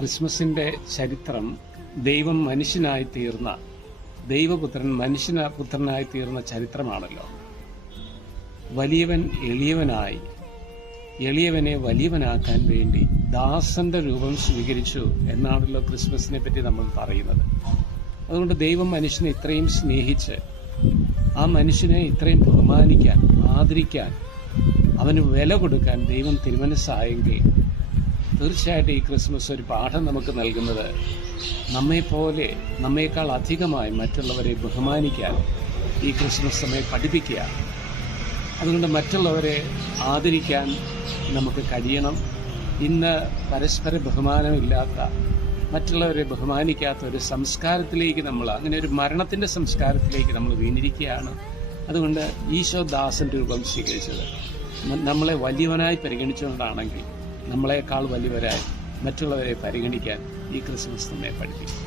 ക്രിസ്മസിന്റെ ചരിത്രം ദൈവം മനുഷ്യനായി തീർന്ന, ദൈവപുത്രൻ പുത്രനായി തീർന്ന ചരിത്രമാണല്ലോ. വലിയവൻ എളിയവനായി, എളിയവനെ വലിയവനാക്കാൻ വേണ്ടി ദാസന്റെ രൂപം സ്വീകരിച്ചു എന്നാണല്ലോ ക്രിസ്മസിനെ പറ്റി നമ്മൾ പറയുന്നത്. അതുകൊണ്ട് ദൈവം മനുഷ്യനെ ഇത്രയും സ്നേഹിച്ച്, ആ മനുഷ്യനെ ഇത്രയും ബഹുമാനിക്കാൻ, ആദരിക്കാൻ, അവന് വില കൊടുക്കാൻ ദൈവം തിരുമനസ്സായെങ്കിൽ തീർച്ചയായിട്ടും ഈ ക്രിസ്മസ് ഒരു പാഠം നമുക്ക് നൽകുന്നത്, നമ്മെപ്പോലെ നമ്മേക്കാൾ അധികമായി മറ്റുള്ളവരെ ബഹുമാനിക്കാൻ ഈ ക്രിസ്മസ് നമ്മെ പഠിപ്പിക്കുക. അതുകൊണ്ട് മറ്റുള്ളവരെ ആദരിക്കാൻ നമുക്ക് കഴിയണം. ഇന്ന് പരസ്പര ബഹുമാനമില്ലാത്ത, മറ്റുള്ളവരെ ബഹുമാനിക്കാത്ത ഒരു സംസ്കാരത്തിലേക്ക് അങ്ങനെ ഒരു മരണത്തിന്റെ സംസ്കാരത്തിലേക്ക് നമ്മൾ വീണിരിക്കുകയാണ്. അതുകൊണ്ട് ഈശോ ദാസന്റെ രൂപം സ്വീകരിച്ചത് നമ്മളെ വലിയവനായി പരിഗണിച്ചുകൊണ്ടാണെങ്കിൽ നമ്മളെക്കാൾ വലിയവരായി മറ്റുള്ളവരെ പരിഗണിക്കാൻ ഈ ക്രിസ്മസ് നമ്മെ പഠിപ്പിക്കും.